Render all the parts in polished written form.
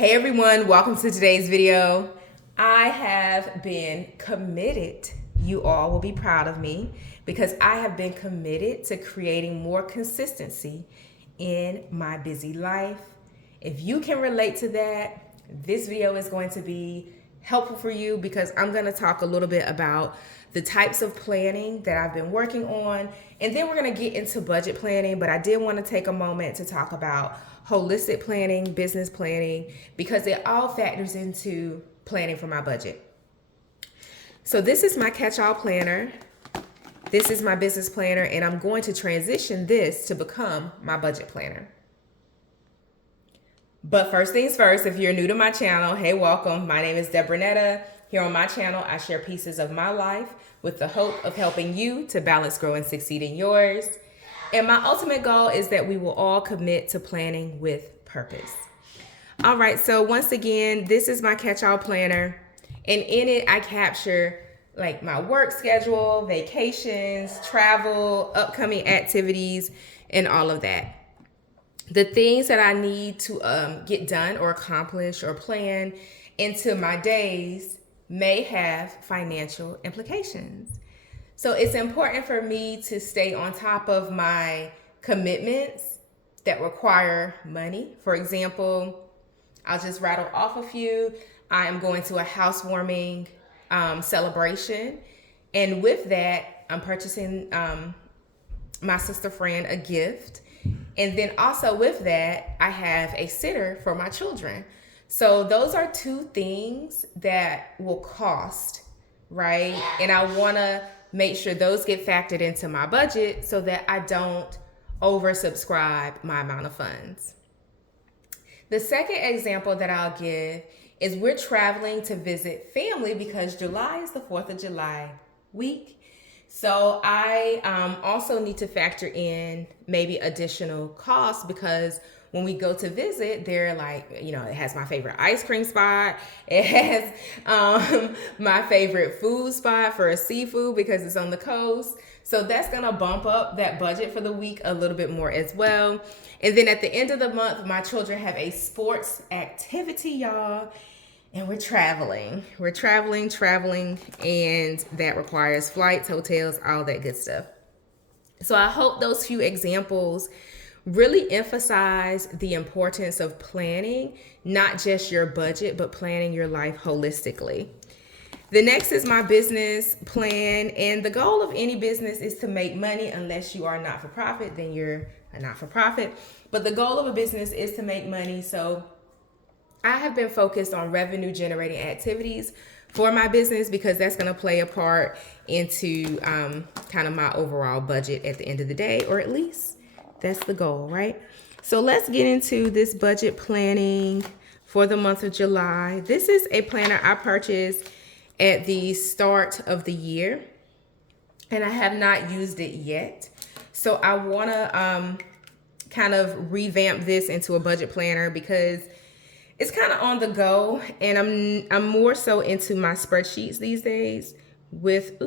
Hey everyone, welcome to today's video. I have been committed. You all will be proud of me because I have been committed to creating more consistency in my busy life. If you can relate to that, this video is going to be helpful for you because I'm going to talk a little bit about the types of planning that I've been working on, and then we're going to get into budget planning. But I did want to take a moment to talk about holistic planning, business planning, because it all factors into planning for my budget. So this is my catch-all planner. This is my business planner, and I'm going to transition this to become my budget planner. But first things first, if you're new to my channel, hey, welcome. My name is Deborah Netta. Here on my channel, I share pieces of my life with the hope of helping you to balance, grow, and succeed in yours. And my ultimate goal is that we will all commit to planning with purpose. All right, so once again, this is my catch-all planner. And in it, I capture like my work schedule, vacations, travel, upcoming activities, and all of that. The things that I need to get done or accomplish or plan into my days may have financial implications. So it's important for me to stay on top of my commitments that require money. For example, I'll just rattle off a few. I am going to a housewarming celebration. And with that, I'm purchasing my sister friend a gift. And then also with that, I have a sitter for my children. So those are two things that will cost, right? And I want to make sure those get factored into my budget so that I don't oversubscribe my amount of funds. The second example that I'll give is we're traveling to visit family because July is the 4th of July week. So I also need to factor in maybe additional costs because when we go to visit, they're like, it has my favorite ice cream spot. It has my favorite food spot for a seafood because it's on the coast. So that's going to bump up that budget for the week a little bit more as well. And then at the end of the month, my children have a sports activity, y'all. And we're traveling, and that requires flights, hotels, all that good stuff. So I hope those few examples really emphasize the importance of planning, not just your budget, but planning your life holistically. The next is my business plan, and the goal of any business is to make money. Unless you are not-for-profit, then you're a not-for-profit. But the goal of a business is to make money. So I have been focused on revenue generating activities for my business because that's going to play a part into kind of my overall budget at the end of the day, or at least that's the goal, right? So let's get into this budget planning for the month of July. This is a planner I purchased at the start of the year, and I have not used it yet. So I want to kind of revamp this into a budget planner because it's kind of on the go, and I'm more so into my spreadsheets these days with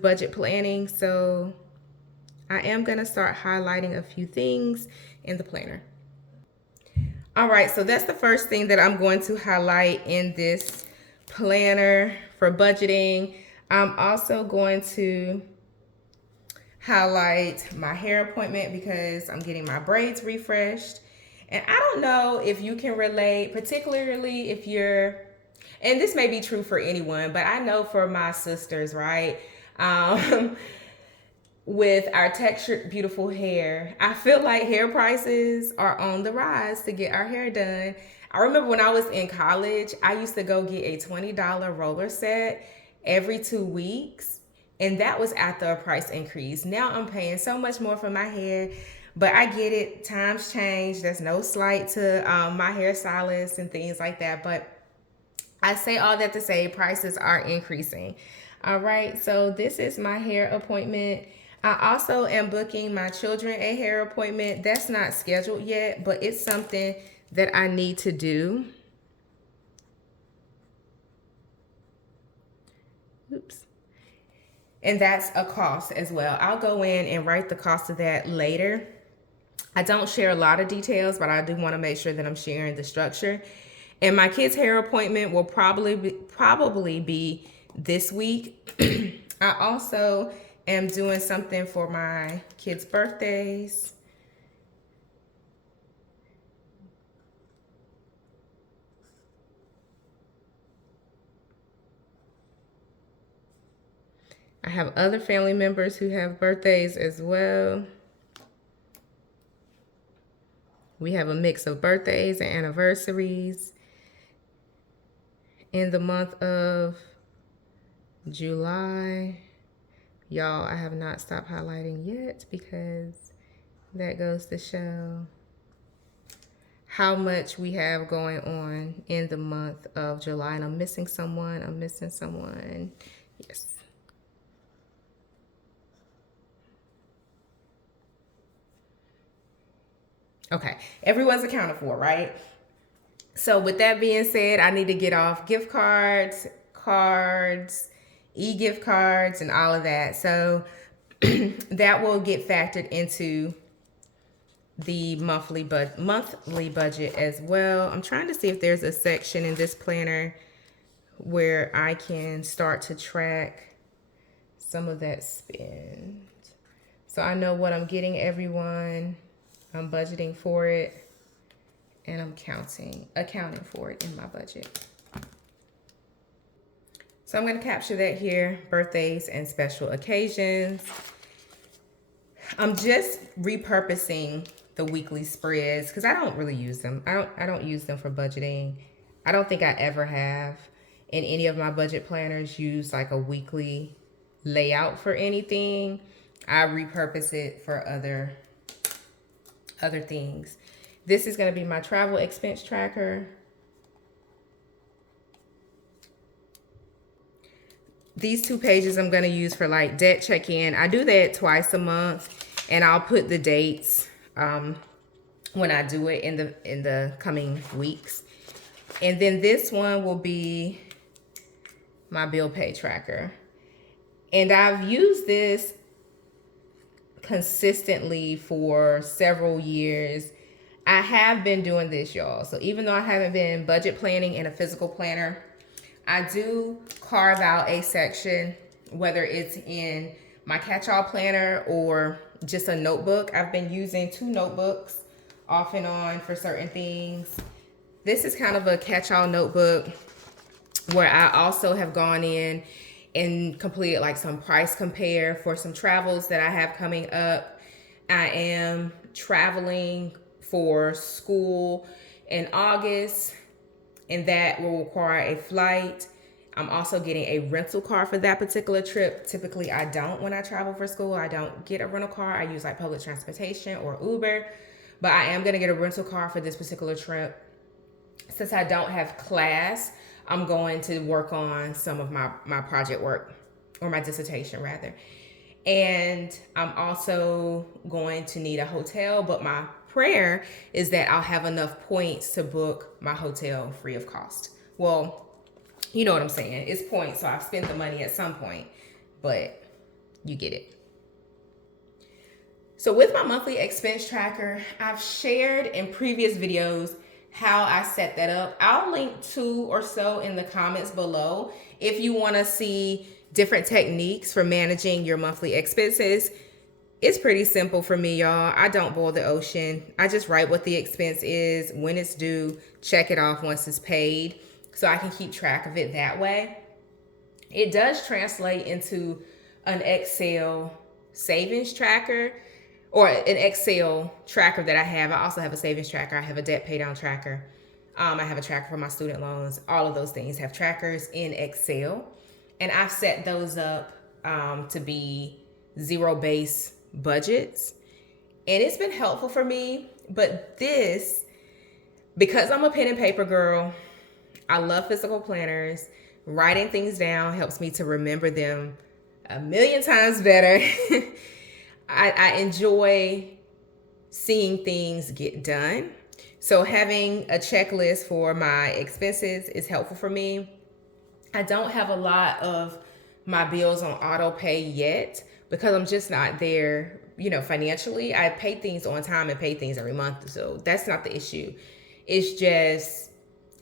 budget planning. So I am going to start highlighting a few things in the planner. All right, so that's the first thing that I'm going to highlight in this planner for budgeting. I'm also going to highlight my hair appointment because I'm getting my braids refreshed. And I don't know if you can relate, particularly if you're, and this may be true for anyone, but I know for my sisters, right? With our textured, beautiful hair, I feel like hair prices are on the rise to get our hair done. I remember when I was in college, I used to go get a $20 roller set every 2 weeks. And that was after a price increase. Now I'm paying so much more for my hair. But I get it, times change. There's no slight to my hairstylist and things like that. But I say all that to say prices are increasing. All right, so this is my hair appointment. I also am booking my children a hair appointment. That's not scheduled yet, but it's something that I need to do. Oops. And that's a cost as well. I'll go in and write the cost of that later. I don't share a lot of details, but I do want to make sure that I'm sharing the structure. And my kid's hair appointment will probably be this week. I also am doing something for my kids' birthdays. I have other family members who have birthdays as well. We have a mix of birthdays and anniversaries in the month of July. Y'all, I have not stopped highlighting yet because that goes to show how much we have going on in the month of July. And I'm missing someone. Yes. Okay, everyone's accounted for, right? So with that being said, I need to get off gift cards, e-gift cards, and all of that. So that will get factored into the monthly budget as well. I'm trying to see if there's a section in this planner where I can start to track some of that spend. So I know what I'm getting everyone. I'm budgeting for it, and I'm accounting for it in my budget. So I'm going to capture that here, birthdays and special occasions. I'm just repurposing the weekly spreads because I don't really use them. I don't use them for budgeting. I don't think I ever have in any of my budget planners used like a weekly layout for anything. I repurpose it for other things. This is going to be my travel expense tracker. These 2 pages I'm going to use for like debt check-in. I do that twice a month, and I'll put the dates when I do it in the coming weeks. And then this one will be my bill pay tracker. And I've used this consistently for several years. I have been doing this, y'all. So even though I haven't been budget planning in a physical planner, I do carve out a section, whether it's in my catch-all planner or just a notebook. I've been using 2 notebooks off and on for certain things. This is kind of a catch-all notebook where I also have gone in and completed like some price compare for some travels that I have coming up. I am traveling for school in August, and that will require a flight. I'm also getting a rental car for that particular trip. Typically, I don't when I travel for school. I don't get a rental car. I use like public transportation or Uber, but I am going to get a rental car for this particular trip. Since I don't have class, I'm going to work on some of my project work, or my dissertation rather. And I'm also going to need a hotel, but my prayer is that I'll have enough points to book my hotel free of cost. Well, you know what I'm saying. It's points, so I've spent the money at some point, but you get it. So with my monthly expense tracker, I've shared in previous videos how I set that up. I'll link 2 or so in the comments below if you want to see different techniques for managing your monthly expenses. It's pretty simple for me, y'all. I don't boil the ocean. I just write what the expense is, when it's due, check it off once it's paid, so I can keep track of it that way. It does translate into an Excel savings tracker, or an Excel tracker that I have. I also have a savings tracker. I have a debt pay down tracker. I have a tracker for my student loans. All of those things have trackers in Excel. And I've set those up to be zero-based budgets. And it's been helpful for me. But this, because I'm a pen and paper girl, I love physical planners. Writing things down helps me to remember them a million times better. I enjoy seeing things get done. So having a checklist for my expenses is helpful for me. I don't have a lot of my bills on auto pay yet because I'm just not there, financially. I pay things on time and pay things every month. So that's not the issue. It's just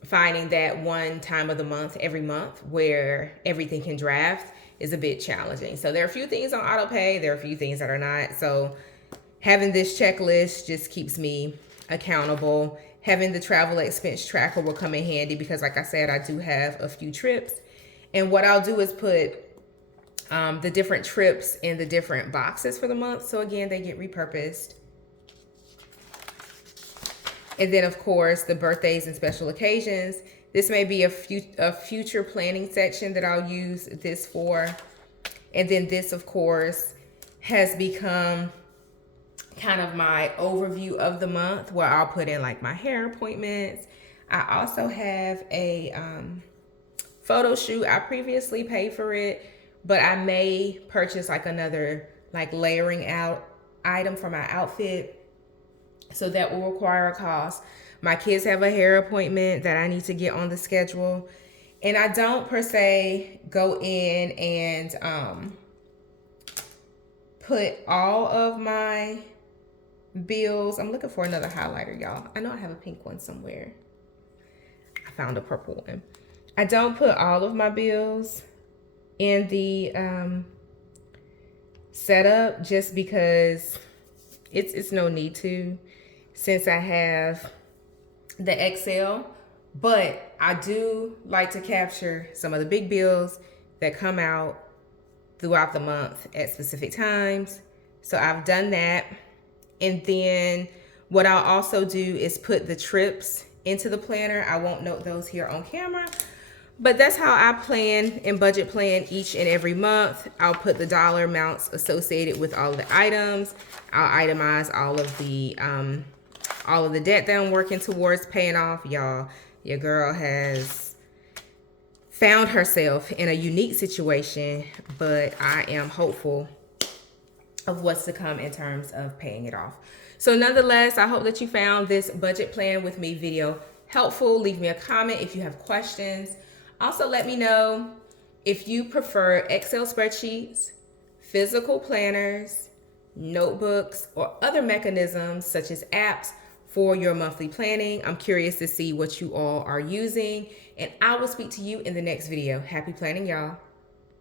finding that one time of the month every month where everything can draft is a bit challenging. So there are a few things on auto pay, there are a few things that are not. So having this checklist just keeps me accountable. Having the travel expense tracker will come in handy because, like I said, I do have a few trips. And what I'll do is put the different trips in the different boxes for the month. So again, they get repurposed. And then, of course, the birthdays and special occasions. This may be a future planning section that I'll use this for. And then this, of course, has become kind of my overview of the month where I'll put in like my hair appointments. I also have a photo shoot. I previously paid for it, but I may purchase like another like layering out item for my outfit. So that will require a cost. My kids have a hair appointment that I need to get on the schedule. And I don't per se go in and put all of my bills. I'm looking for another highlighter, y'all. I know I have a pink one somewhere. I found a purple one. I don't put all of my bills in the setup just because it's no need to, since I have the Excel. But I do like to capture some of the big bills that come out throughout the month at specific times. So I've done that. And then what I'll also do is put the trips into the planner. I won't note those here on camera, but that's how I plan and budget plan each and every month. I'll put the dollar amounts associated with all of the items. I'll itemize all of the debt that I'm working towards paying off. Y'all, your girl has found herself in a unique situation, but I am hopeful of what's to come in terms of paying it off. So nonetheless, I hope that you found this budget plan with me video helpful. Leave me a comment if you have questions. Also, let me know if you prefer Excel spreadsheets, physical planners, notebooks, or other mechanisms such as apps for your monthly planning. I'm curious to see what you all are using, and I will speak to you in the next video. Happy planning, y'all.